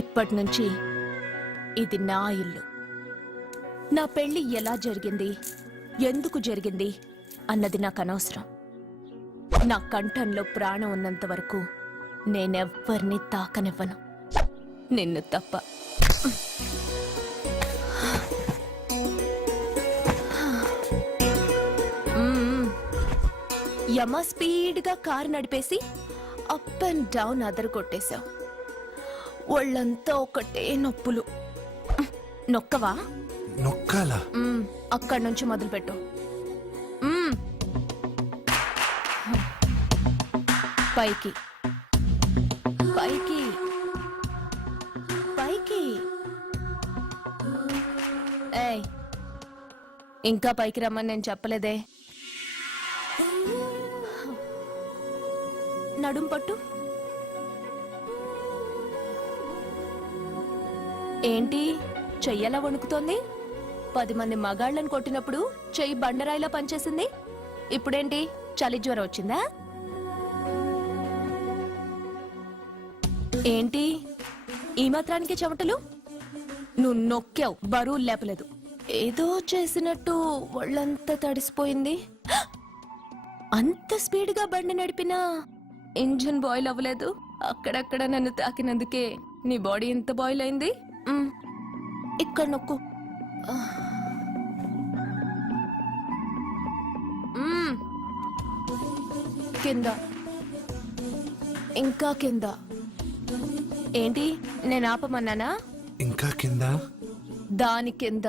ఇప్పటి నుంచి ఇది నా ఇల్లు. నా పెళ్లి ఎలా జరిగింది, ఎందుకు జరిగింది అన్నది నాకు అనవసరం. నా కంఠంలో ప్రాణం ఉన్నంత వరకు నేనెవ్వరిని తాకనివ్వను, నిన్ను తప్ప. యమ స్పీడ్గా కారు నడిపేసి అప్ అండ్ డౌన్ అదరు కొట్టేశావు. ఒళ్ళంతా ఒకటే నొప్పులు. నొక్కవా? నొక్కాలా? అక్కడి నుంచి మొదలుపెట్టు. పైకి పైకి పైకి. ఏయ్, ఇంకా పైకి రమ్మని నేను చెప్పలేదే. నడుం పట్టు. ఏంటి చెయ్యలా వణుకుతోంది? 10 మంది మగాళ్ళని కొట్టినప్పుడు చెయ్యి బండరాయిలా పనిచేసింది. ఇప్పుడేంటి చలి జ్వరం వచ్చిందా? ఏంటి ఈ మాత్రానికి చెమటలు? నువ్వు నొక్కావు, బరువు లేపలేదు. ఏదో చేసినట్టు ఒళ్ళంతా తడిసిపోయింది. అంత స్పీడ్గా బండి నడిపినా ఇంజిన్ బాయిల్ అవ్వలేదు. అక్కడక్కడ నన్ను తాకినందుకే నీ బాడీ ఎంత బాయిల్ అయింది. ఇక్కడ నొక్కు. కింద, ఇంకా కింద. ఏంటి నేను ఆపమన్నానా? ఇంకా కింద, దాని కింద.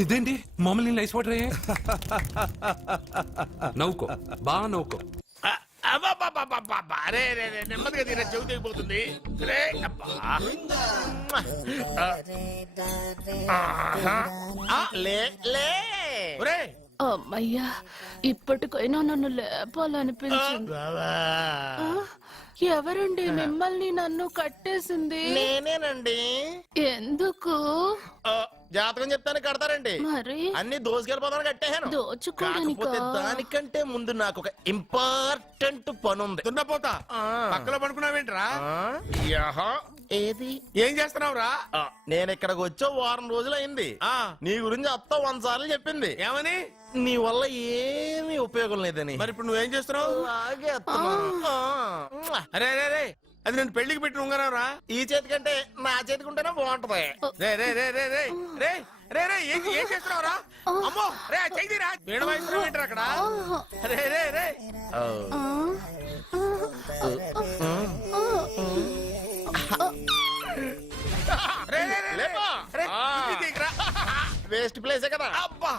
ఇదేంటి మామూలు ఐస్ వాటర్ అయ్యే? నవ్వుకో, బాగా నవ్వుకో. నెమ్మదిగా తీరా, చెవి తెగిపోతుంది. అమ్మయ్యా, ఇప్పటికైనా నన్ను లేపాలనిపించింది. ఎవరండి మిమ్మల్ని నన్ను కట్టేసింది? నేనేనండి. ఎందుకు? జాతకం చెప్తాను కడతారండి. మరి అన్ని దోసుకెళ్ళిపోతాను కట్టేహాను. కాకపోతే దానికంటే ముందు నాకు ఒక ఇంపార్టెంట్ పని ఉంది. దున్నపోతా పక్కలో పడుకున్నావేంట్రా? ఏది ఏం చేస్తున్నావురా? నేను ఇక్కడికి వచ్చో వారం రోజులు అయింది. నీ గురించి అత్త 100 సార్లు చెప్పింది. ఏమని? నీ వల్ల ఏమీ ఉపయోగం లేదని. మరి ఇప్పుడు నువ్వేం చేస్తున్నావు? అరే అరే రే, అది నేను పెళ్లికి పెట్టిన ఉంగరావురా. ఈ చేతి కంటే నా చేతికి ఉంటేనే బాగుంటది. రే రే రే రే రే రే రే రే ఏం చేస్తున్నావురా? అమ్మో రే, చెయ్యిరా. వీణ వాయిస్తున్నావు ఏంట్రా అక్కడ? రే రే రే వేస్ట్ ప్లేసే కదా. అబ్బా,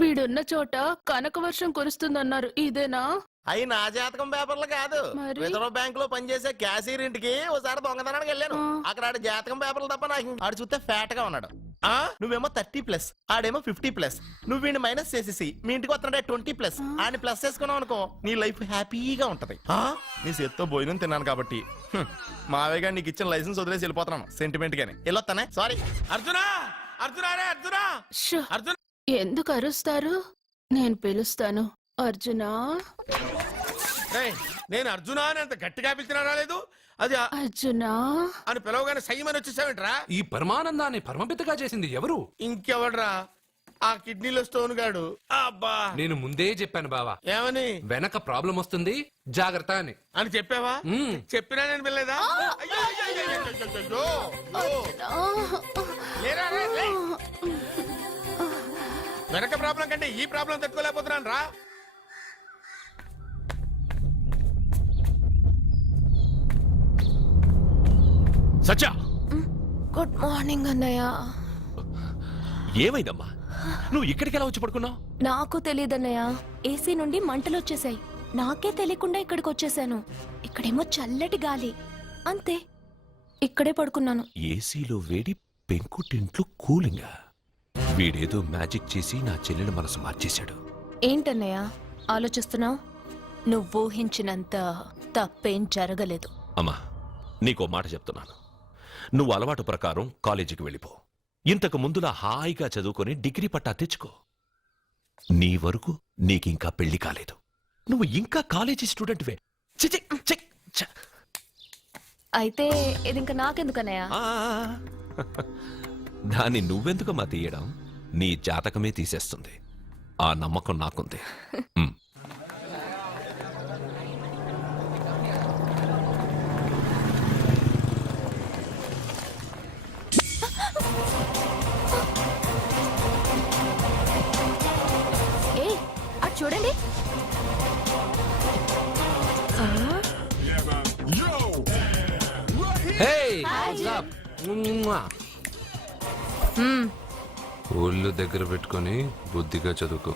వీడున్న చోట కనక వర్షం కురుస్తుందన్నారు, ఇదేనా? అయి నా జాతకం పేపర్లు కాదు. రిజర్వ్ బ్యాంక్ లో పనిచేసే క్యాషియర్ ఇంటికి ఒకసారి దొంగతనానికి వెళ్ళాను. అక్కడ ఆడి జాతకం పేపర్లు తప్ప నాకు ఆడు చూస్తే ఫ్యాట్ గా ఉన్నాడు. నువ్వేమో 30+, ఆడేమో 50+. నువ్వు వీడిని మైనస్ చేసేసి మీ ఇంటికి వస్తున్నాడే 20+. ఆయన ప్లస్ చేసుకున్నావు అనుకో, నీ లైఫ్ హ్యాపీగా ఉంటది. నీ చేత్తో భోజనం తిన్నాను కాబట్టి మావయ్య గారు నీకు ఇచ్చిన లైసెన్స్ వదిలేసి వెళ్ళిపోతున్నాను సెంటిమెంట్ గానీ. వెళ్ళొస్తానే. సారీ. అర్జునా, అర్జునా రే అర్జునా, అర్జున. ఎందుకు అరుస్తారు? నేను పిలుస్తాను. అర్జునా. నేను అర్జునా అని అంత గట్టిగా పిలిచినా రాలేదు. అది అర్జునా అని పిలవగానే సైమని వచ్చేసావేంట్రా? ఈ పరమానందాన్ని పరమపితగా చేసింది ఎవరు? ఇంకెవడ్రా? ఆ కిడ్నీలో స్టోన్ గాడు. అబ్బా, నేను ముందే చెప్పాను బావా. ఏమని? వెనక ప్రాబ్లం వస్తుంది, జాగ్రత్త అని. అని చెప్పావా? చెప్పినా నేను వెళ్ళలేదా? వెనక ప్రాబ్లం కంటే ఈ ప్రాబ్లం తట్టుకోలేకపోతున్నాను రా. సత్య, గుడ్ మార్నింగ్ అన్నయ్య. ఏమైందమ్మా? నువ్వు ఇక్కడికి ఎలా వచ్చి పడుకున్నావు? నాకు తెలియదన్నయ్య, ఏసీ నుండి మంటలు వచ్చేసాయి. నాకే తెలియకుండా ఇక్కడికి వచ్చేసాను. ఇక్కడేమో చల్లటి గాలి, అంతే. ఇక్కడే పడుకున్నాను. ఏసీలో వేడి, పెంకుటింట్లో కూలింగా. వీడేదో మ్యాజిక్ చేసి నా చెల్లెల మనసు మార్చేశాడు. ఏంటన్నయ్య ఆలోచిస్తున్నావు? నువ్వు ఊహించినంత తప్పేం జరగలేదు. అమ్మా, నీకో మాట చెప్తున్నాను. నువ్వు అలవాటు ప్రకారం కాలేజీకి వెళ్ళిపో. ఇంతకు ముందులా హాయిగా చదువుకొని డిగ్రీ పట్టా తెచ్చుకో. నీ వరకు నీకింకా పెళ్లి కాలేదు. నువ్వు ఇంకా కాలేజీ స్టూడెంట్వే. ఛీ, ఛీ, ఛీ, ఛ. అయితే ఇది ఇంకా నాకెందుకన్నయ్య? ఆ, దాన్ని నువ్వెందుకమ్మా తీయడం? నీ జాతకమే తీసేస్తుంది. ఆ నమ్మకం నాకుంది. ఉమ్. ఏ అటు చూడండి. ఒళ్ళు దగ్గర పెట్టుకొని బుద్ధిగా చదువుకో.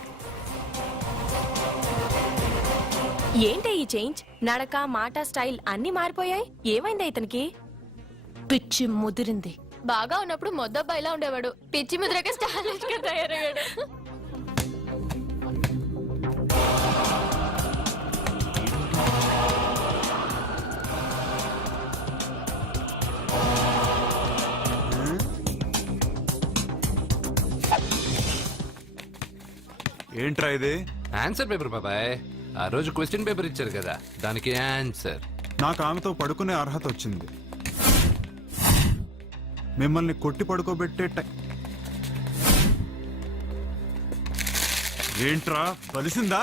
ఏంటి ఈ చేంజ్? నడక, మాట, స్టైల్ అన్ని మారిపోయాయి. ఏమైంది ఇతనికి? పిచ్చి ముదిరింది. బాగా ఉన్నప్పుడు మొద్దబ్బాయిలా ఉండేవాడు. పిచ్చి ముద్రగా స్టైలిష్ గా తయారయ్యాడు. ఏంట్రా ఇది? ఆన్సర్ పేపర్ బాబాయ్. ఆ రోజు క్వశ్చన్ పేపర్ ఇచ్చారు కదా, దానికి ఆన్సర్. నాకు ఆమెతో పడుకునే అర్హత వచ్చింది. మిమ్మల్ని కొట్టి పడుకోబెట్టే ఏంట్రా బలిసిందా?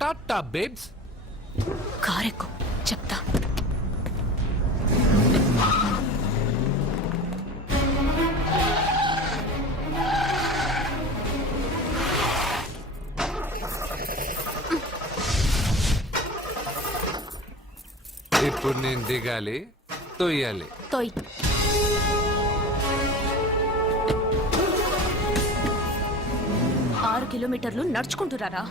టాటా బేబ్స్. కారెక్కు చెప్తా. ఇప్పుడు నేను దిగాలి, తొయ్యాలి. తోయ్. ఆరు కిలోమీటర్లు నడుచుకుంటురారా?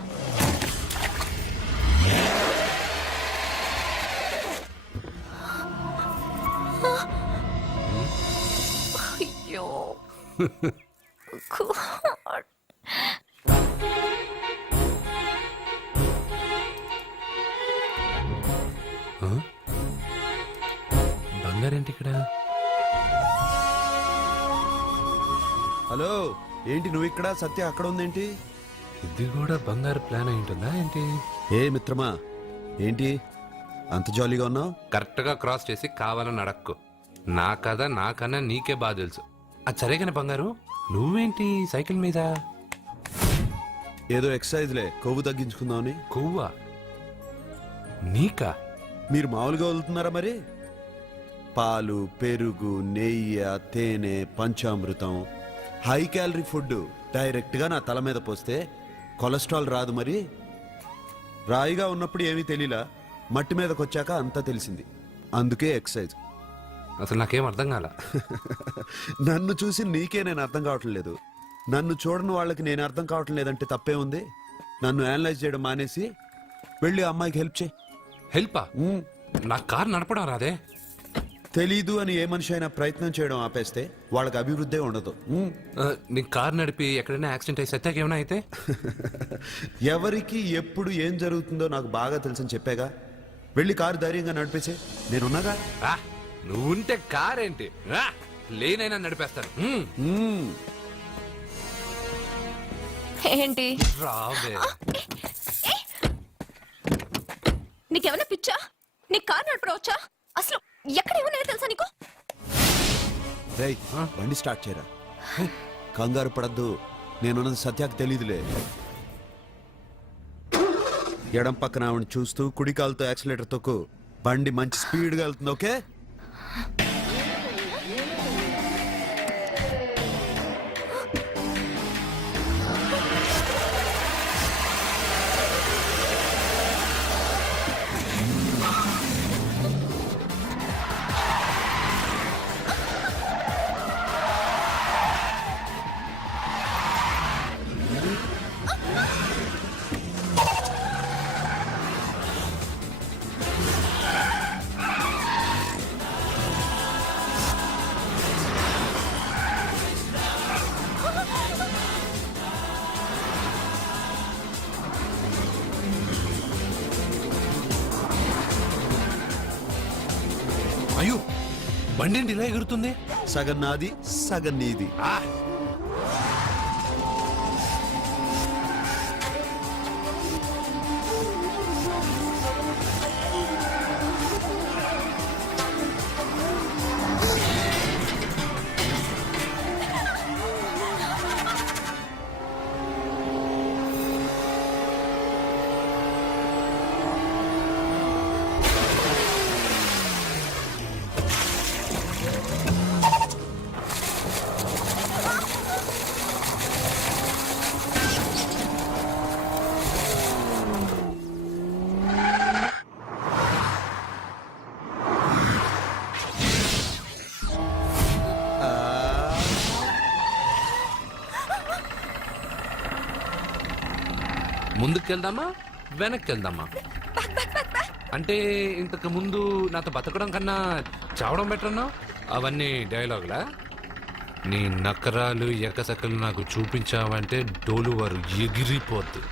అయ్యో God. బంగారేంటి ఇక్కడ? హలో, ఏంటి నువ్వు ఇక్కడ, సత్య అక్కడ ఉందేంటి? ఇది కూడా బంగారు ప్లాన్ అయి ఉంటుందా ఏంటి? ఏ మిత్రమా, ఏంటి అంత జాలీగా ఉన్నావు? కరెక్ట్ గా క్రాస్ చేసి కావాలని అడక్కు. నా కథ నాకన్నా నీకే బాగా తెలుసు. అది సరేగానే బంగారు, నువ్వేంటి సైకిల్ మీద? ఏదో ఎక్సర్సైజ్లే, కొవ్వు తగ్గించుకుందామని. కొవ్వా? నీకా? మీరు మామూలుగా వదులుతున్నారా మరి? పాలు, పెరుగు, నెయ్యి, తేనె, panchamrutham, high calorie food direct గా నా తల మీద పోస్తే కొలెస్ట్రాల్ రాదు మరి. రాయిగా ఉన్నప్పుడు ఏమీ తెలియలా, మట్టి మీదకి వచ్చాక అంతా తెలిసింది. అందుకే ఎక్సర్సైజ్. అసలు నాకేం అర్థం కాల. నన్ను చూసి నీకే నేను అర్థం కావట్లేదు. నన్ను చూడని వాళ్ళకి నేను అర్థం కావటం లేదంటే తప్పే ఉంది. నన్ను అనలైజ్ చేయడం మానేసి వెళ్ళి ఆ అమ్మాయికి హెల్ప్ చేయి. హెల్పా? నా కార్ నడపడం రాదే. తెలీదు అని ఏ మనిషి అయినా ప్రయత్నం చేయడం ఆపేస్తే వాళ్ళకి అభివృద్ధి ఉండదు. నీ కార్ నడిపి ఎక్కడైనా యాక్సిడెంట్ అయి సత్యాకి ఏమైనా అయితే? ఎవరికి ఎప్పుడు ఏం జరుగుతుందో నాకు బాగా తెలుసని చెప్పాగా. వెళ్ళి కారు ధైర్యంగా నడిపేసే, నేనున్నాగా. ఆ, నువ్వుంటే కార్ ఏంటి, లేనైనా నడిపేస్తాను. ఏంటి? రావే. నీకేమైనా పిచ్చా? నీకు కారు నడపడం వచ్చా? అసలు ఎక్కడ ఇవ్వలేదు తెలుసా నీకు? రేయ్, బండి స్టార్ట్ చేయరా. కంగారు పడద్దు, నేనున్నది సత్యాకి తెలీదులే. ఎడం పక్కన ఆవిడ చూస్తూ కుడి కాలుతో యాక్సిలేటర్ తొక్కు. బండి మంచి స్పీడ్గా వెళ్తుంది. ఓకే? అయ్యో, బండి ఏంటి ఇలా ఎగురుతుంది? సగం నాది, సగం నీది. ముందుకెళ్దామా వెనక్కి వెళ్దామా? అంటే ఇంతకు ముందు నాతో బతకడం కన్నా చావడం బెటర్ అన్నా? అవన్నీ డైలాగులా? నీ నకరాలు ఎకసకలు నాకు చూపించావంటే డోలు వారు ఎగిరిపోద్ది.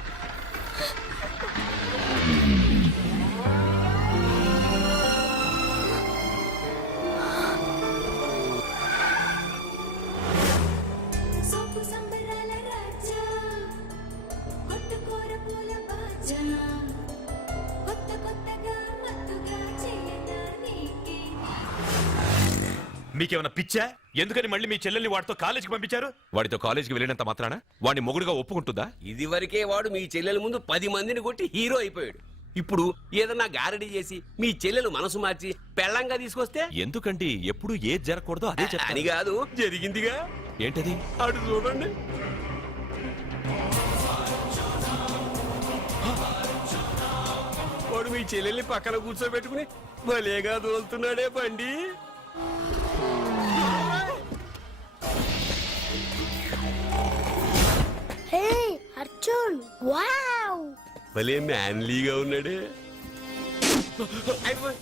మీకేమైనా పిచ్చా? ఎందుకని మళ్ళీ మీ చెల్లెల్ని వాడితో కాలేజీకి పంపించారు? వాడితో కాలేజీకి వెళ్ళినంత మాత్రాన వాడిని మొగుడుగా ఒప్పుకుంటుందా? ఇది వరకే వాడు మీ చెల్లెల ముందు 10 మందిని కొట్టి హీరో అయిపోయాడు. ఇప్పుడు ఏదన్నా గారడీ చేసి మీ చెల్లెలు మనసు మార్చి పెళ్ళంగా తీసుకొస్తే ఎందుకండి ఎప్పుడు ఏది జరగకూడదో అదే అని చెప్తాను. కాదు జరిగిందిగా. ఏంటది? అటు చూడండి. వాడు మీ చెల్లెల్ని పక్కన కూర్చోబెట్టుకుని భలేగా దోలుతున్నాడే బండి. హే అర్జున్ వావ్ భలే మ్యాన్లీగా ఉన్నాడే. అయిపోయి.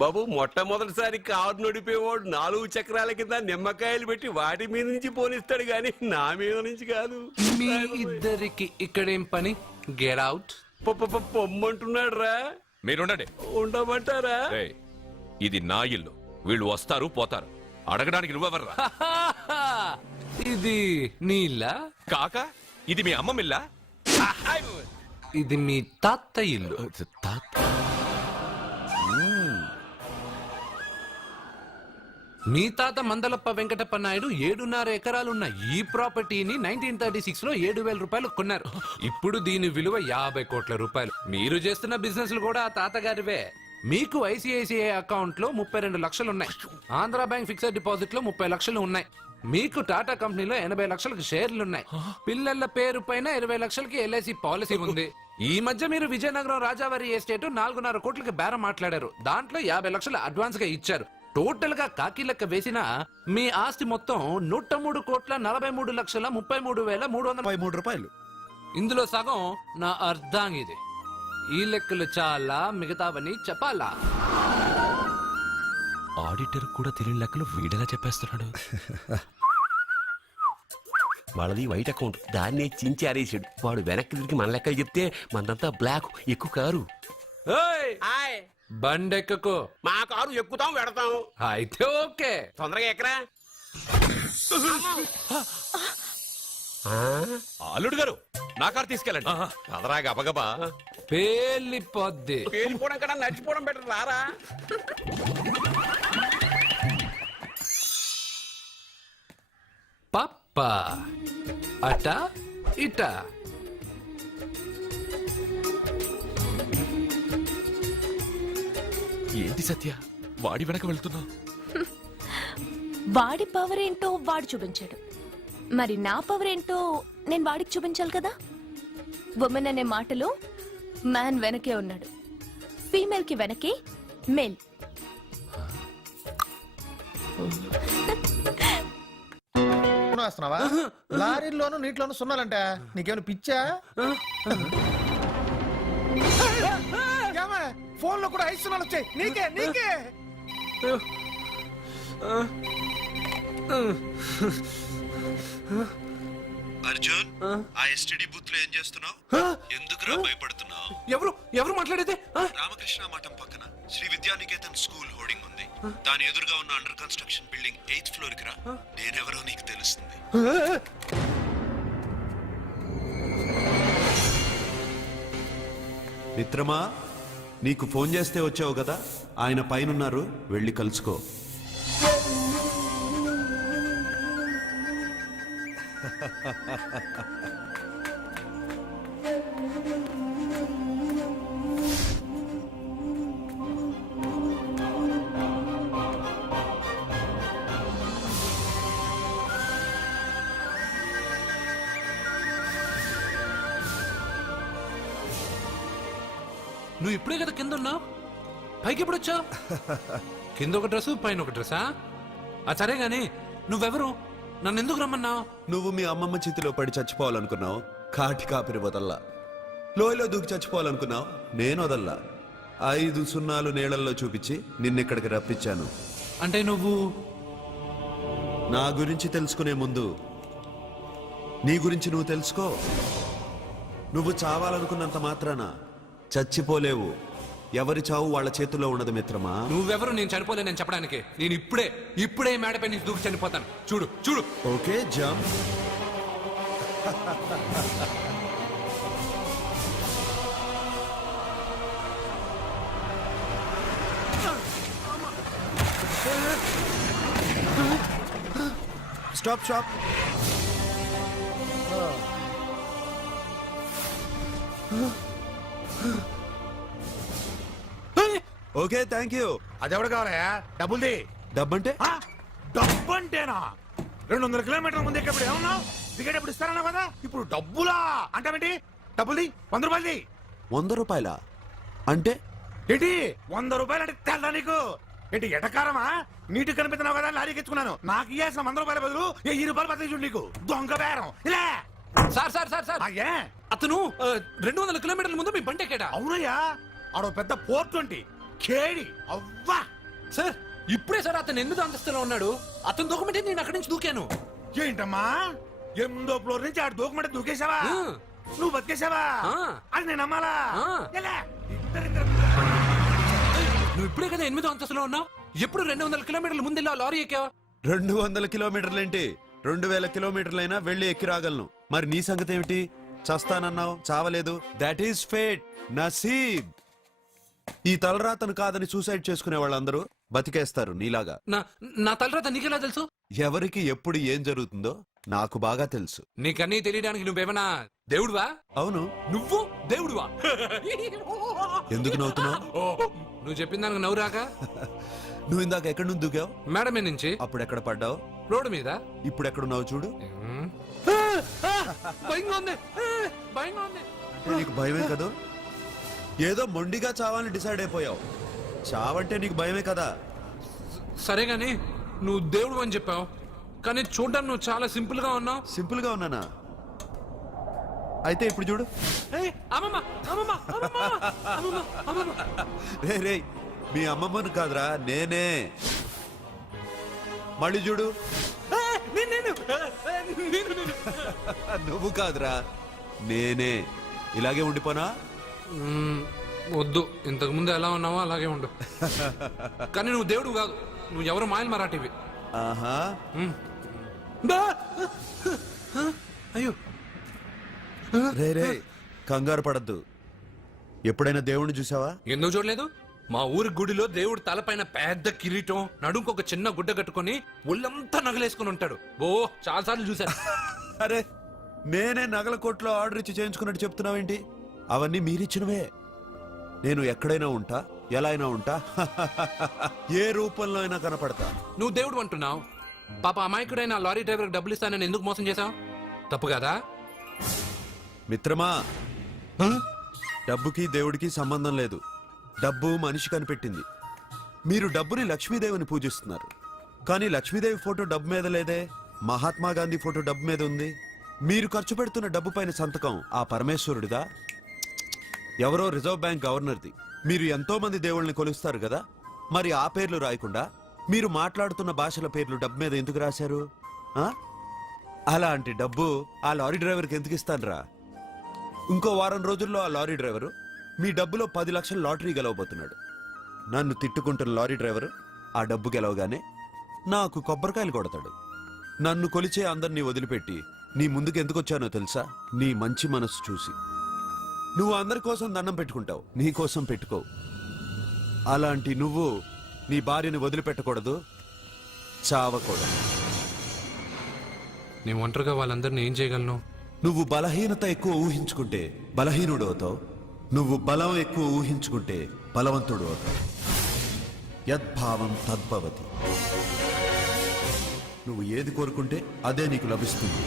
బాబు మొట్టమొదటిసారి కారు నడిపేవాడు 4 చక్రాల కింద నిమ్మకాయలు పెట్టి వాటి మీద నుంచి పోనిస్తాడు గాని నా మీద నుంచి కాదు. మీ ఇద్దరికి ఇక్కడేం పని? Get out. పొమ్మంటున్నాడు రా. మీరుండండి. ఉండమంటారా? రేయ్, ఇది నా ఇల్లు. వీళ్ళు వస్తారు పోతారు. అడగడానికి నువ్వెవర్రా? ఇది నీళ్ళ? కాక ఇది మీ అమ్మ మిల్లా? ఇది మీ తాత ఇల్లు. మీ తాత మందలప్ప వెంకటప్ప నాయుడు 7.5 ఎకరాలున్న ఈ ప్రాపర్టీని 1936 లో 7,000 రూపాయలు కొన్నారు. ఇప్పుడు దీని విలువ 50 కోట్ల రూపాయలు. మీరు చేస్తున్న బిజినెస్లు కూడా ఆ తాతగారివే. మీకు ఐసిఐసిఐ అకౌంట్ లో 32 లక్షలు ఉన్నాయి. ఆంధ్ర బ్యాంక్ ఫిక్స్డ్ డిపాజిట్ లో 30 లక్షలు ఉన్నాయి. మీకు టాటా కంపెనీలో 80 లక్షలకు షేర్లు ఉన్నాయి. పిల్లల పేరు పైన 20 లక్షలకి ఎల్ఐసి పాలసీ ఉంది. ఈ మధ్య మీరు విజయనగరం రాజావారి ఎస్టేట్ 4.5 కోట్లకి బేరం మాట్లాడారు. దాంట్లో 50 లక్షలు అడ్వాన్స్ గా ఇచ్చారు. టోటల్ గా కాకి లెక్క వేసిన మీ ఆస్తి మొత్తం 103,43,33,333 రూపాయలు. ఇందులో సగం నా అర్ధాంగిది. ఈ లెక్కలు చాలా, మిగతావని చెప్పాలా? ఆడిటర్ కూడా తెలియని లెక్కలు వీడెలా చెప్పేస్తున్నాడు? వాళ్ళది వైట్ అకౌంట్, దాన్ని చించి ఆరేసాడు. వాడు వెనక్కి తిరిగి మన లెక్కలు చెప్తే మనదంతా బ్లాక్. ఎక్కువ కారు. బండెక్కకు. మా కారు ఎక్కుతాం వెడతాం. అయితే ఓకే. తొందరగా ఎక్కరా. అల్లుడు గారు, నా కారు తీసుకెళ్ళండి. అదరా గబగబా. పేలిపోద్ది. పేలిపోవడం కన్నా నడిచిపోవడం బెటర్. రారా. పప్ప అట ఇట. ఏంటి సత్య, వాడి వెనక వెళ్తున్నా? వాడి పవర్ ఏంటో వాడు చూపించాడు. మరి నా పవర్ ఏంటో నేను వాడికి చూపించాలి కదా. ఉమెన్ అనే మాటలో మ్యాన్ వెనకే ఉన్నాడు. ఫీమేల్ కి వెనకే మేల్. వేస్తున్నావా? లారీల్లోను నీటిలోను సున్నాలంట. నీకేమైనా పిచ్చా? ఫోన్ లో కూడా 5 సున్నాలు వచ్చాయి. నీకే నీకే. అర్జున్, ఆ ఎస్టీడీ బూత్ లో ఏం చేస్తున్నావు? ఎందుకురా భయపడుతున్నావు? ఎవరు మాట్లాడేది? రామకృష్ణ మఠం పక్కన శ్రీ విద్యానికేతన్ స్కూల్ హోర్డింగ్ ఉంది. దాని ఎదురుగా ఉన్న under construction building 8th floor కి రా. నేనెవరో నీకు తెలుస్తుంది. మిత్రమా, నీకు ఫోన్ చేస్తే వచ్చావు కదా, ఆయన పైనున్నారు, వెళ్ళి కలుసుకో. నువ్వు ఇప్పుడే కదా కింద ఉన్నావు, పైకి ఎప్పుడు వచ్చావు? కింద ఒక డ్రెస్, పైన ఒక డ్రెస్సా? సరే గాని నువ్వెవరు? నన్ను ఎందుకు రమ్మన్నావు? నువ్వు మీ అమ్మమ్మ చేతిలో పడి చచ్చిపోవాలనుకున్నావు, కాటి కాపిరి వదల్లా. లోయలో దూకి చచ్చిపోవాలనుకున్నావు, నేను వదల్లా. 5 సున్నాలు నీళ్ళల్లో చూపించి నిన్నెక్కడికి రప్పించాను. అంటే నువ్వు నా గురించి తెలుసుకునే ముందు నీ గురించి నువ్వు తెలుసుకో. నువ్వు చావాలనుకున్నంత మాత్రాన చచ్చిపోలేవు. ఎవరి చావు వాళ్ళ చేతుల్లో ఉండదు మిత్రమా. నువ్వెవరు నేను చనిపోలేనని చెప్పడానికి? నేను ఇప్పుడే మేడపై నుంచి దూకి చనిపోతాను. చూడు చూడు. Okay, jump. Stop stop. Okay thank you. అది ఎవడు కావాలయా? డబ్బుల్ది. డబ్బంటే ఆ? డబ్బు అంటేనా? 200 కిలోమీటర్ల ముందు ఎక్కడ ఏమన్నావు? టికెట్ ఎప్పుడు ఇస్తారన్నావు కదా, ఇప్పుడు డబ్బులా అంటావేంటి? డబ్బుల్ది 100 రూపాయలది. 100 రూపాయల అంటే ఏంటి 100 రూపాయలు అంటే తెల్దా నీకు? ఏంటి ఎటకారమా? నీటి కనిపిస్తున్నావు కదా లారీకి ఎత్తుకున్నాను. నాకు ఇయ్యాల్సిన 100 రూపాయల బదులు 1000 రూపాయలు బదిలీ చూడు నీకు. దొంగ బేరం ఇలా. సార్ సార్ సార్ సార్ అయ్యే అతను 200 కిలోమీటర్ల ముందు మీ బండి ఎక్కాడా? అవునయ్యా, ఆడో పెద్ద పోర్ట్ వంటి కేడి అవ్వా. సార్ ఇప్పుడే సార్ అతను 8వ అంతస్తులో ఉన్నాడు. అతను దూకమంటే నేను అక్కడి నుంచి దూకాను. ఏంటమ్మా 8వ ఫ్లోర్ నుంచి ఆడు దూకమంటే దూకేశావా? ఆ. నువ్వు బతికేశావా? ఆ. అది నేను నమ్మాలా? ఆ. ఎలా? ఇద్దరిద్దరు. నువ్వు ఇప్పుడే కదా 8వ అంతస్తులో ఉన్నావు. ఎప్పుడు 200 కిలోమీటర్ల ముందు ఇలా లారీ ఎక్కావా? 200 కిలోమీటర్లేంటి 2000 కిలోమీటర్లైనా వెళ్ళి ఎక్కి రాగలను. మరి నీ సంగతి ఏమిటి? చస్తానన్నావు, చావలేదు. That is fate, నసీబ్. ఈ తలరాతను కాదని సూసైడ్ చేసుకునే వాళ్ళందరూ బతికేస్తారు నీలాగా. నా తలరాత నీకెలా తెలుసు? ఎవరికి ఎప్పుడు ఏం జరుగుతుందో నాకు బాగా తెలుసు. నీకన్నీ తెలియడానికి నువ్వేమన్నా దేవుడువా? అవును. నువ్వు దేవుడువా? ఎందుకు నవ్వుతున్నావు? నువ్వు చెప్పిన దానికి నవ్వు రాక? నువ్వు ఇందాక ఎక్కడి నుంచి దూకావు? మేడ మీద నుంచి. అప్పుడు ఎక్కడ పడ్డావు? రోడ్డు మీద. ఇప్పుడు ఎక్కడున్నావు చూడు. భయంగా ఉంది, భయంగా ఉంది. అంటే నీకు భయమే కదా? ఏదో మొండిగా చావాలని డిసైడ్ అయిపోయావు. చావంటే నీకు భయమే కదా? సరే గాని నువ్వు దేవుడు అని చెప్పావు, కానీ చూడ్డానికి నువ్వు చాలా సింపుల్ గా ఉన్నావు. సింపుల్ గా ఉన్నానా? అయితే ఇప్పుడు చూడు. రే రే, మీ అమ్మమ్మను కాదురా, నేనే. మళ్ళీ చూడు. నువ్వు కాదురా, నేనే. ఇలాగే ఉండిపోనా? వద్దు, ఇంతకు ముందు ఎలా ఉన్నావో అలాగే ఉండు. కానీ నువ్వు దేవుడు కాదు, నువ్వు ఎవరు మాయలు మరాఠీవి. ఆహా. అయ్యో రే రే, కంగారు పడద్దు. ఎప్పుడైనా దేవుణ్ణి చూసావా? ఎందుకు చూడలేదు? మా ఊరి గుడిలో దేవుడు తలపైన పెద్ద కిరీటం, నడుంకు ఒక చిన్న గుడ్డ కట్టుకొని ఒళ్ళంతా నగలేసుకుని ఉంటాడు. ఓ చాలా సార్లు చూశాను. అరే, నేనే నగల కొట్లో ఆర్డర్ ఇచ్చి చేయించుకున్నట్టు చెప్తున్నావేంటి? అవన్నీ మీరిచ్చినవే. నేను ఎక్కడైనా ఉంటా, ఎలా అయినా ఉంటా, ఏ రూపంలో అయినా కనపడతా. నువ్వు దేవుడు అంటున్నావు, పాప అమాయకుడైన లారీ డ్రైవర్ డబ్బులు ఇస్తానని ఎందుకు మోసం చేశావు? తప్పు కదా మిత్రమా? డబ్బుకి దేవుడికి సంబంధం లేదు. డబ్బు మనిషి కనిపెట్టింది. మీరు డబ్బుని లక్ష్మీదేవిని పూజిస్తున్నారు, కానీ లక్ష్మీదేవి ఫోటో డబ్బు మీద లేదే. మహాత్మా గాంధీ ఫోటో డబ్బు మీద ఉంది. మీరు ఖర్చు పెడుతున్న డబ్బు పైన సంతకం ఆ పరమేశ్వరుడిదా? ఎవరో రిజర్వ్ బ్యాంక్ గవర్నర్ది. మీరు ఎంతో మంది దేవుళ్ళని కొలుస్తారు కదా, మరి ఆ పేర్లు రాయకుండా మీరు మాట్లాడుతున్న భాషల పేర్లు డబ్బు మీద ఎందుకు రాశారు? అలాంటి డబ్బు ఆ లారీ డ్రైవర్కి ఎందుకు ఇస్తానురా? ఇంకో వారం రోజుల్లో ఆ లారీ డ్రైవరు మీ డబ్బులో 10 లక్షల లాటరీ గెలవబోతున్నాడు. నన్ను తిట్టుకుంటున్న లారీ డ్రైవరు ఆ డబ్బు గెలవగానే నాకు కొబ్బరికాయలు కొడతాడు. నన్ను కొలిచే అందరినీ వదిలిపెట్టి నీ ముందుకు ఎందుకు వచ్చానో తెలుసా? నీ మంచి మనసు చూసి. నువ్వు అందరి కోసం దండం పెట్టుకుంటావు, నీ కోసం పెట్టుకోవు. అలాంటి నువ్వు నీ భార్యని వదిలిపెట్టకూడదు, చావకూడదు. నేను ఒంటరిగా వాళ్ళందరినీ ఏం చేయగలను? నువ్వు బలహీనత ఎక్కువ ఊహించుకుంటే బలహీనుడు అవుతావు. నువ్వు బలం ఎక్కువ ఊహించుకుంటే బలవంతుడు అవుతావు. యద్భావం తద్భవతి. నువ్వు ఏది కోరుకుంటే అదే నీకు లభిస్తుంది.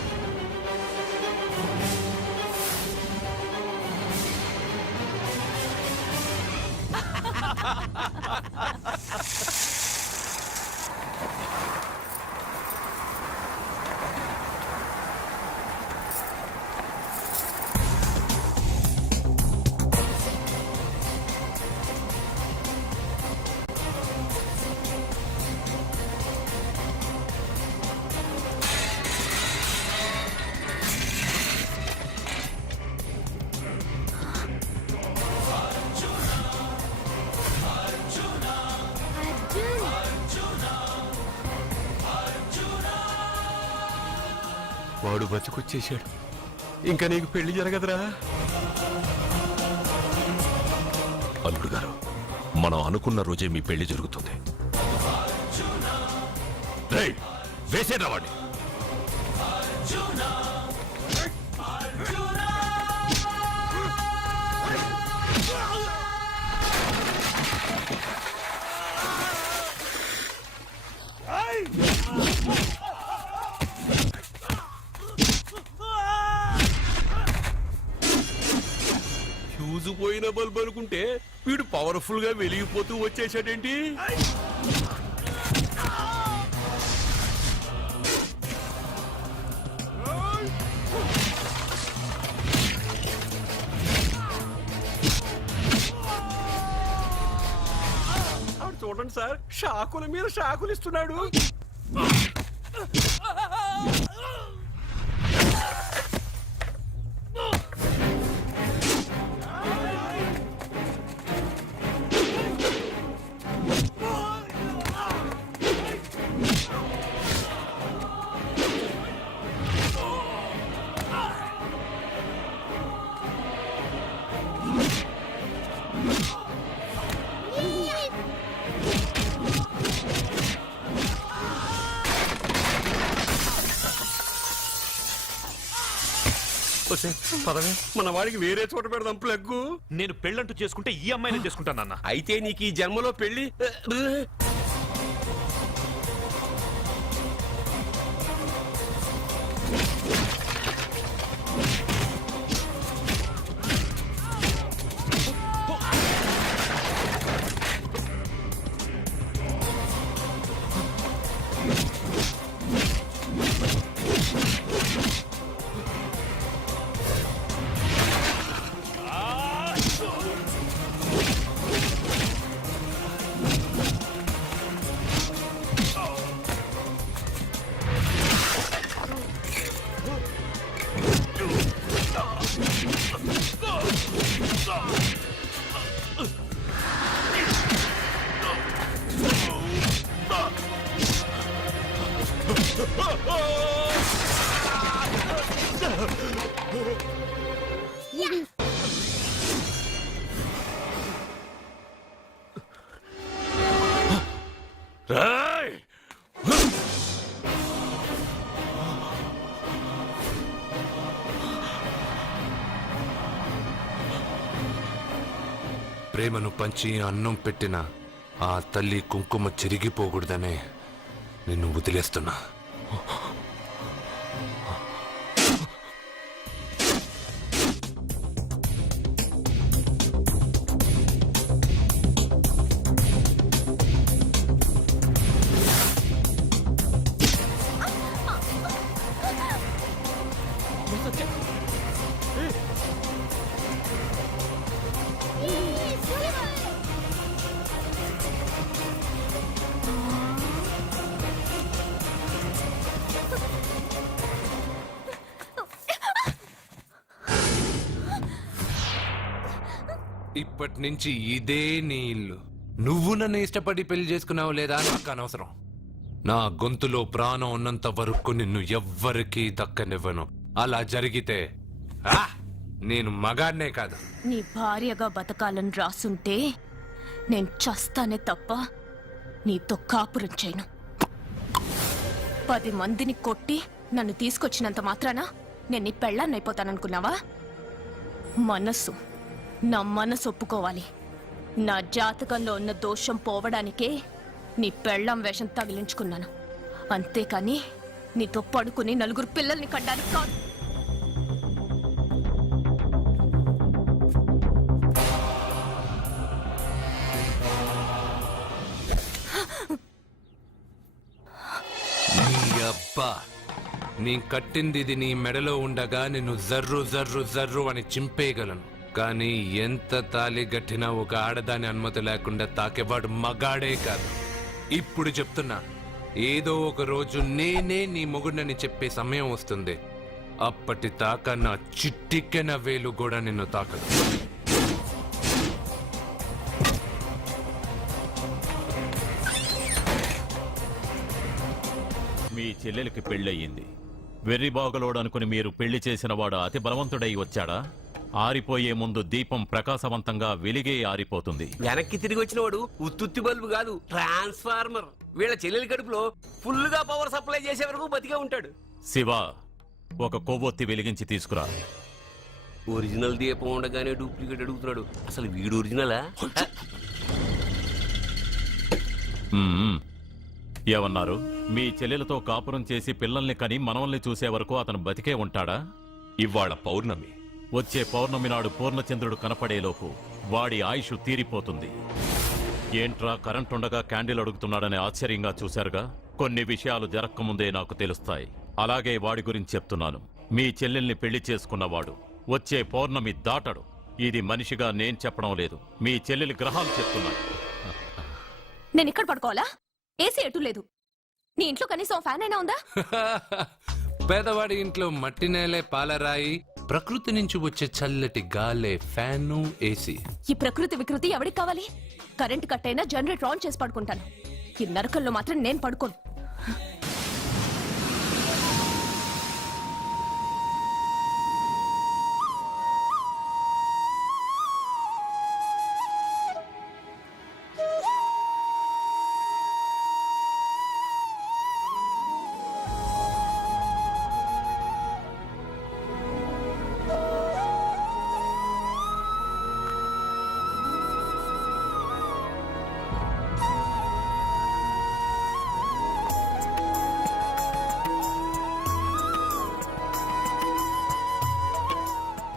వాడు బతుకొచ్చేశాడు. ఇంకా నీకు పెళ్లి జరగదురా. అల్లుడు గారు, మనం అనుకున్న రోజే మీ పెళ్లి జరుగుతుంది. రేయ్, వేసేరా వాడిని. పవర్ఫుల్ గా వెలిగిపోతూ వచ్చేసాడేంటి? చూడండి సార్, షాకుల మీద షాకులు ఇస్తున్నాడు. పదవే, మన వాడికి వేరే చోట పెడదాం ప్లగ్గు. నేను పెళ్ళంటూ చేసుకుంటే ఈ అమ్మాయిని చేసుకుంటానన్నా. అయితే నీకు ఈ జన్మలో పెళ్లి రేయ్! ప్రేమను పంచి అన్నం పెట్టిన ఆ తల్లి కుంకుమ చెరిగిపోకూడదనే నిన్ను వదిలేస్తున్నా. ఇప్పటి నుంచి ఇదే నీ ఇల్లు. నువ్వు నన్ను ఇష్టపడి పెళ్లి చేసుకున్నావు లేదా నాకు అనవసరం. నా గొంతులో ప్రాణం ఉన్నంత వరకు నిన్ను ఎవ్వరికీ దక్కనివ్వను. అలా జరిగితే నేను మగాడినే కాదు. నీ భార్యగా బతకాలని రాసుంటే నేను చస్తానే తప్ప నీతో కాపురం చేయను. 10 మందిని కొట్టి నన్ను తీసుకొచ్చినంత మాత్రాన నేను నీ పెళ్ళాన్నైపోతాననుకున్నావా? నా మనసు ఒప్పుకోవాలి. నా జాతకంలో ఉన్న దోషం పోవడానికే నీ పెళ్ళాం వేషం తగిలించుకున్నాను. అంతేకాని నీతో పడుకుని 4 పిల్లల్ని కడ్డానికి కాదు. నీ అబ్బా, నీ కట్టింది ఇది నీ మెడలో ఉండగా నిన్ను జర్రు జర్రు జర్రు అని చింపేయగలను. కానీ ఎంత తాళి గట్టినా ఒక ఆడదాని అనుమతి లేకుండా తాకేవాడు మగాడే కాదు. ఇప్పుడు చెప్తున్నా, ఏదో ఒక రోజు నేనే నీ మొగుడని చెప్పే సమయం వస్తుంది. అప్పటి తాక నా చిట్టికెన వేలు కూడా నిన్ను తాకదు. మీ చెల్లెలికి పెళ్ళయింది. వెర్రి బాగలోడనుకుని మీరు పెళ్లి చేసిన వాడు అతి బలవంతుడై వచ్చాడా? ఆరిపోయే ముందు దీపం ప్రకాశవంతంగా వెలిగే ఆరిపోతుంది. వెనక్కి తిరిగి వచ్చిన వాడు ఉత్తుత్తి బల్బు కాదు, ట్రాన్స్ఫార్మర్. వీళ్ళ చెల్లెలి కడుపులో ఫుల్ గా పవర్ సప్లై చేసే వరకు బతికే ఉంటాడు. శివ, ఒక కొవ్వొత్తి వెలిగించి తీసుకురా. ఒరిజినల్ దీపం ఉండగానే డూప్లికేట్ అడుగుతున్నాడు. అసలు వీడు ఒరిజినలా? ఏమన్నారు? మీ చెల్లెలతో కాపురం చేసి పిల్లల్ని కని మనవల్ని చూసే వరకు అతను బతికే ఉంటాడా? ఇవాళ పౌర్ణమి. వచ్చే పౌర్ణమి నాడు పూర్ణచంద్రుడు కనపడేలోపు వాడి ఆయుష్ తీరిపోతుంది. ఏంట్రా కరెంట్ ఉండగా క్యాండిల్ అడుగుతున్నాడని ఆశ్చర్యంగా చూశారుగా? కొన్ని విషయాలు జరక్కముందే నాకు తెలుస్తాయి. అలాగే వాడి గురించి చెప్తున్నాను. మీ చెల్లెల్ని పెళ్లి చేసుకున్నవాడు వచ్చే పౌర్ణమి దాటడు. ఇది మనిషిగా నేను చెప్పడం లేదు, మీ చెల్లెలి గ్రహాలు చెప్తున్నాయి. నేను ఇక్కడ పడుకోవాలా? ఏసీ ఎటు లేదు. నీ ఇంట్లో కనీసం ఫ్యాన్ అయినా ఉందా? పేదవాడి ఇంట్లో మట్టి నేలే పాలరాయి, ప్రకృతి నుంచి వచ్చే చల్లటి గాలే ఫ్యాను ఏసీ. ఈ ప్రకృతి వికృతి ఎవరికి కావాలి? కరెంట్ కట్ అయినా జనరేటర్ ఆన్ చేసి పడుకుంటాను. ఈ నరకల్లో మాత్రం నేను పడుకోను.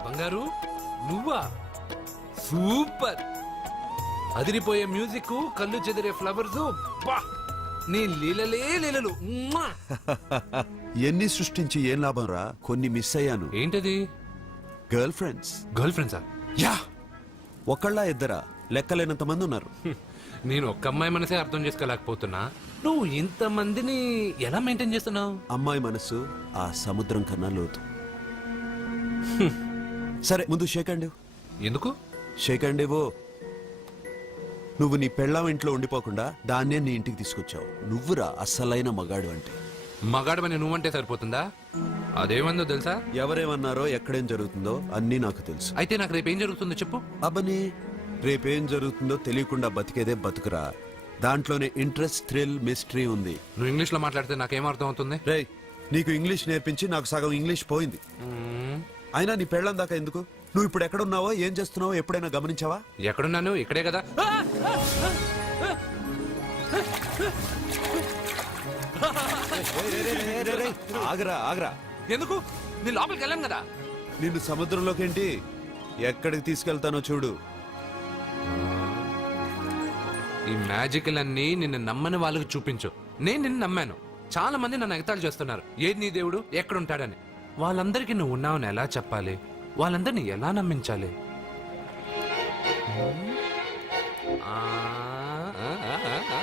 బంగారు నువ్వా? సూపర్! అదిరిపోయే మ్యూజిక్, కళ్ళు చెదిరే ఫ్లవర్స్, నీ లీలలే లీలలు. మ్మా! ఎన్ని సృష్టించి ఏం లాభం రా? కొన్ని మిస్ అయ్యాను. ఏంటది? Girl friends. గర్ల్ ఫ్రెండ్సా? యా, ఒకళ్ళ ఇద్దరా? లెక్కలేనంత మంది ఉన్నారు. నేను ఒక్క అమ్మాయి మనసే అర్థం చేసుకోలేకపోతున్నా. నువ్వు ఇంతమందిని ఎలా మెయింటైన్ చేస్తున్నావు? అమ్మాయి మనసు ఆ సముద్రం కన్నా లోతు. సరే ముందు షేక్ అండి. ఎందుకు? షేక్ అండి ఓ. నువ్వు నీ పెళ్ళాం ఇంట్లో ఉండిపోకుండా దాన్నే నీ ఇంటికి తీసుకొచ్చావు. నువ్వురా అస్సలైన మగాడు అంటే. మగాడమని నువ్వంటే సరిపోతుందా? అదేమందో తెలుసా? ఎవరేమన్నారో ఎక్కడేం జరుగుతుందో అన్నీ నాకు తెలుసు. అయితే నాకు రేపు ఏం జరుగుతుందో చెప్పు. అబ్బని, రేపేం జరుగుతుందో తెలియకుండా బతికేదే బతుకురా. దాంట్లోనే ఇంట్రెస్ట్, థ్రిల్, మిస్టరీ ఉంది. నువ్వు ఇంగ్లీష్ లో మాట్లాడితే నాకేం అర్థం అవుతుంది? రేయ్, నీకు ఇంగ్లీష్ నేర్పించి నాకు సగం ఇంగ్లీష్ పోయింది. అయినా నీ పెళ్ళం దాకా ఎందుకు? నువ్వు ఇప్పుడు ఎక్కడున్నావో, ఏం చేస్తున్నావో ఎప్పుడైనా గమనించావా? ఎక్కడున్నాను? ఇక్కడే కదా. ఆగరా ఆగరా. ఎందుకు? నీ లోపలికి వెళ్ళాం కదా. నిన్ను సముద్రంలోకేంటి, ఎక్కడికి తీసుకెళ్తానో చూడు. ఈ మ్యాజికల్ అన్ని నిన్ను నమ్మని వాళ్ళకి చూపించు. నేను నిన్ను నమ్మాను. చాలా మంది నన్ను ఎగతాళి చేస్తున్నారు. ఏది నీ దేవుడు, ఎక్కడుంటాడని. వాళ్ళందరికీ నువ్వు ఉన్నావని ఎలా చెప్పాలి? వాళ్ళందరినీ ఎలా నమ్మించాలి?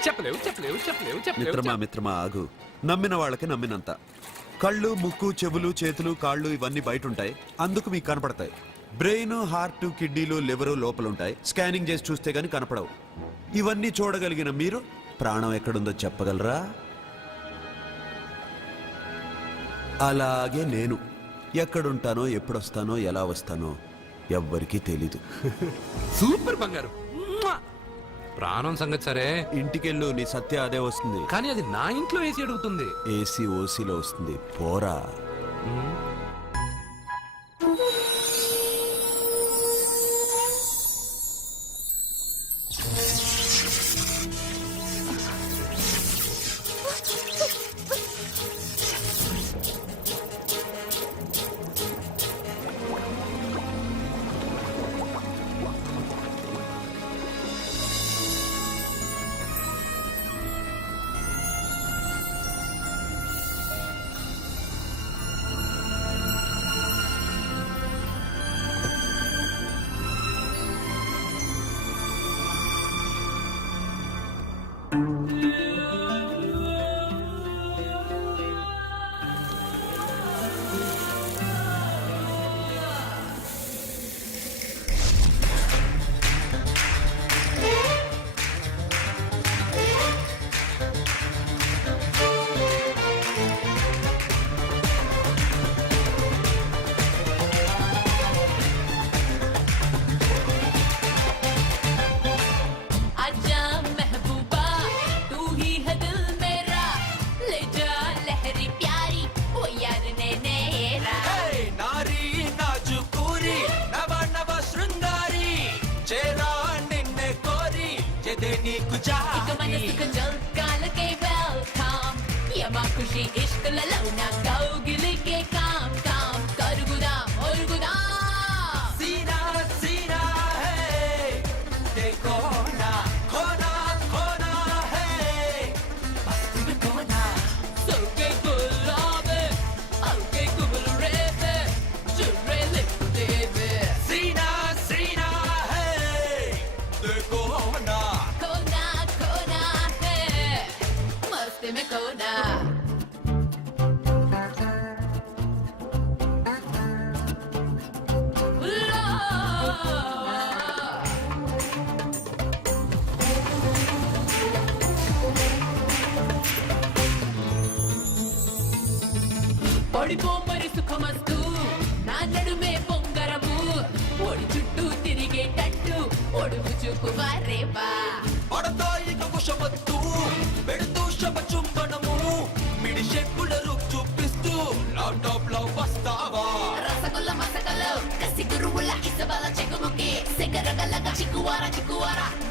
చెప్పలేవు చెప్పలేవు చెప్పలేవు మిత్రమా మిత్రమా ఆగు. నమ్మిన వాళ్ళకి నమ్మినంత. కళ్ళు, ముక్కు, చెవులు, చేతులు, కాళ్ళు ఇవన్నీ బయట ఉంటాయి, అందుకు మీకు కనపడతాయి. బ్రెయిన్, హార్ట్, కిడ్నీలు, లివరు లోపలుంటాయి. స్కానింగ్ చేసి చూస్తే గానీ కనపడవు. ఇవన్నీ చూడగలిగిన మీరు ప్రాణం ఎక్కడుందో చెప్పగలరా? అలాగే నేను ఎక్కడుంటానో, ఎప్పుడొస్తానో, ఎలా వస్తానో ఎవ్వరికీ తెలీదు. సూపర్ బంగారు. ప్రాణం సంగతి సరే, ఇంటికెళ్ళు, నీ సత్య అదే వస్తుంది. కానీ అది నా ఇంట్లో ఏసీ అడుగుతుంది. ఏసీ ఓసీలో వస్తుంది, పోరా. खुशी इश्क ललौना कौगिल के काम काम करुगुदा औरगुदा सीना सीना है ఓడిపో మరి సుఖమస్తు నా నడుమే పొంగరము ఓడి చుట్టూ తిరిగేటట్టు ఒడుగు చూపు వారేవా పడతాయిక కుషమత్తు పెడుతూ శమ చుంబనము మిడిషే పుడరు చూపిస్తూ ల్యాప్టాప్ లో వస్తావా రసగుల్ల మసగలు కసి గురువుల ఇసబల చెగుముకి సెగరగలగ చిక్కువారా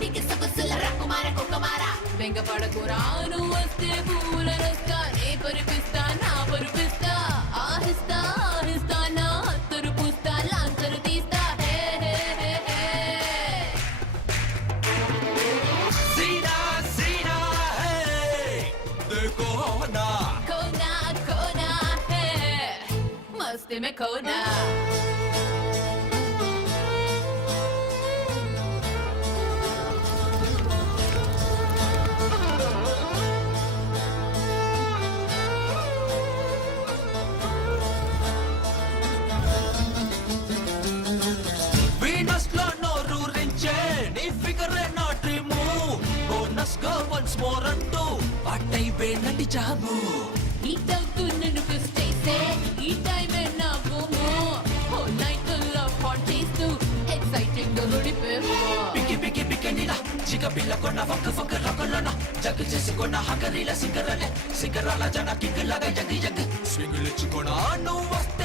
దిగిసగుసుల రకుమార కుక్కమార వెంగపడకురాను వస్తే పూల రస్తా నే పరిపిస్తా నా పరిపిస్తా ఆహిస్తా నా హత్తరు పుస్తా లాంతరు తీస్తా హే హే హే హే సీనా సీనా హే देखो ना కోనా హే మస్తీ మే కోనా వీనస్ లో నోరూరించే నీ ఫిగరే నా డ్రీము బోనస్ గా వన్స్ మోర్ అంటూ పాటైపోయినట్టు జాబు ఈ తగ్గు నన్ను పుష్ చేసే ఈ టైమే నా బూము ఓ నైట్ లవ్ హాట్ చేస్తూ ఎక్సైటింగ్ గా రుడిపేమో పికి పికి పికెనిలా చిక పిల్ల కొన్న ఫక్ ఫక్ రకలన జగ్ చేసుకున్న హకరీల సింగరలే సింగరాల జన కింగ్ లాగా జగ్ జగ్ స్వింగులిచ్చుకున్నా నువ్వు వస్తే